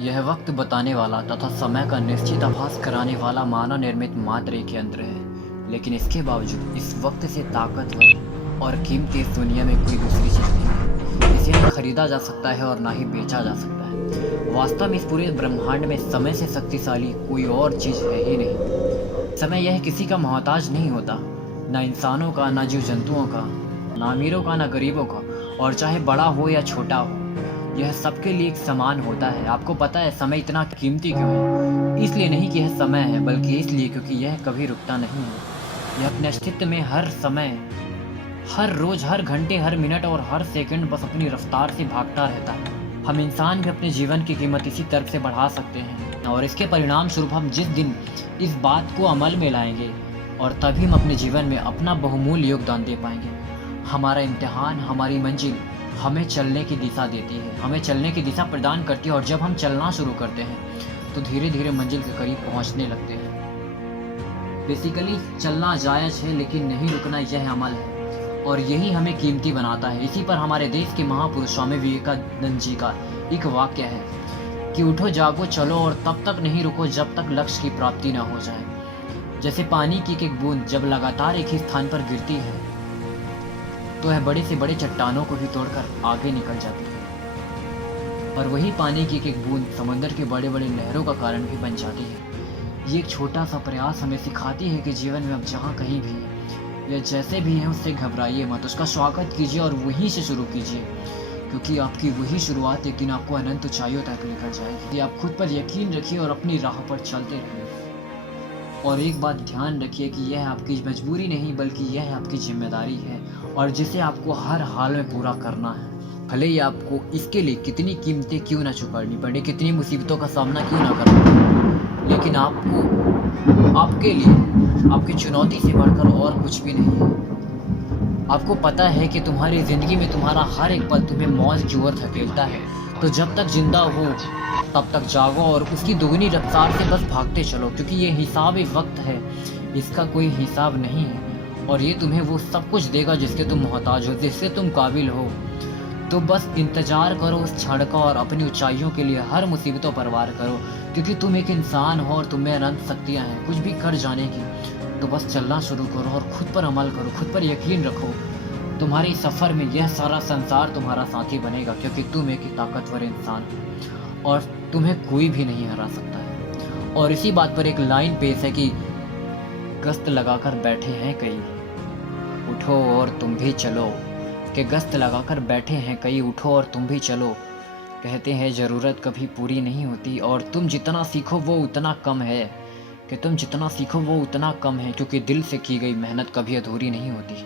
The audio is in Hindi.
यह वक्त बताने वाला तथा समय का निश्चित आभास कराने वाला मानव निर्मित मात्र एक यंत्र है, लेकिन इसके बावजूद इस वक्त से ताकतवर और कीमती इस दुनिया में कोई दूसरी चीज़ नहीं है। इसे न खरीदा जा सकता है और ना ही बेचा जा सकता है। वास्तव में इस पूरे ब्रह्मांड में समय से शक्तिशाली कोई और चीज़ है ही नहीं। समय यह किसी का मोहताज नहीं होता, ना इंसानों का, ना जीव जंतुओं का, ना अमीरों का, ना गरीबों का, और चाहे बड़ा हो या छोटा हो, यह सबके लिए एक समान होता है। आपको पता है समय इतना कीमती क्यों है? इसलिए नहीं कि यह समय है, बल्कि इसलिए क्योंकि यह कभी रुकता नहीं है। यह अपने अस्तित्व में हर समय, हर रोज, हर घंटे, हर मिनट और हर सेकंड बस अपनी रफ्तार से भागता रहता है। हम इंसान भी अपने जीवन की कीमत इसी तर्क से बढ़ा सकते हैं, और इसके परिणाम स्वरूप हम जिस दिन इस बात को अमल में लाएंगे, और तभी हम अपने जीवन में अपना बहुमूल्य योगदान दे पाएंगे। हमारा इम्तिहान, हमारी मंजिल हमें चलने की दिशा देती है, हमें चलने की दिशा प्रदान करती है, और जब हम चलना शुरू करते हैं तो धीरे धीरे मंजिल के करीब पहुंचने लगते हैं। बेसिकली चलना जायज़ है, लेकिन नहीं रुकना यह अमल है, और यही हमें कीमती बनाता है। इसी पर हमारे देश के महापुरुष स्वामी विवेकानंद जी का एक वाक्य है कि उठो जागो चलो और तब तक नहीं रुको जब तक लक्ष्य की प्राप्ति न हो जाए। जैसे पानी की एक बूंद जब लगातार एक ही स्थान पर गिरती है तो वह बड़े से बड़े चट्टानों को भी तोड़कर आगे निकल जाती है, और वही पानी की एक बूंद समंदर के बड़े बड़े लहरों का कारण भी बन जाती है। ये एक छोटा सा प्रयास हमें सिखाती है कि जीवन में आप जहाँ कहीं भी या जैसे भी हैं उससे घबराइए मत, उसका स्वागत कीजिए और वहीं से शुरू कीजिए, क्योंकि आपकी वही शुरुआत एक दिन आपको अनंत ऊंचाइयों तक लेकर जाएगी। आप खुद पर यकीन रखिए और अपनी राह पर चलते रहिए। और एक बात ध्यान रखिए कि यह आपकी मजबूरी नहीं, बल्कि यह आपकी जिम्मेदारी है, और जिसे आपको हर हाल में पूरा करना है। भले ही आपको इसके लिए कितनी कीमतें क्यों ना चुकानी पड़े, कितनी मुसीबतों का सामना क्यों ना करना पड़े, लेकिन आपको, आपके लिए आपकी चुनौती से बढ़कर और कुछ भी नहीं है। आपको पता है कि तुम्हारी ज़िंदगी में तुम्हारा हर एक पल तुम्हें मौत की ओर धकेलता है, तो जब तक जिंदा हो तब तक जागो और उसकी दोगुनी रफ्तार से बस भागते चलो, क्योंकि ये हिसाब एक वक्त है, इसका कोई हिसाब नहीं है, और ये तुम्हें वो सब कुछ देगा जिसके तुम मोहताज हो, जिससे तुम काबिल हो। तो बस इंतज़ार करो उस क्षण का, और अपनी ऊंचाइयों के लिए हर मुसीबतों पर वार करो, क्योंकि तुम एक इंसान हो और तुम्हें अनंत शक्तियाँ हैं कुछ भी कर जाने की। तो बस चलना शुरू करो और खुद पर अमल करो, खुद पर यकीन रखो। तुम्हारे सफ़र में यह सारा संसार तुम्हारा साथी बनेगा, क्योंकि तुम एक ताकतवर इंसान हो और तुम्हें कोई भी नहीं हरा सकता है। और इसी बात पर एक लाइन पेश है कि गश्त लगाकर बैठे हैं कई, उठो और तुम भी चलो। कि गश्त लगाकर बैठे हैं कई, उठो और तुम भी चलो। कहते हैं ज़रूरत कभी पूरी नहीं होती, और तुम जितना सीखो वो उतना कम है। कि तुम जितना सीखो वो उतना कम है, क्योंकि दिल से की गई मेहनत कभी अधूरी नहीं होती।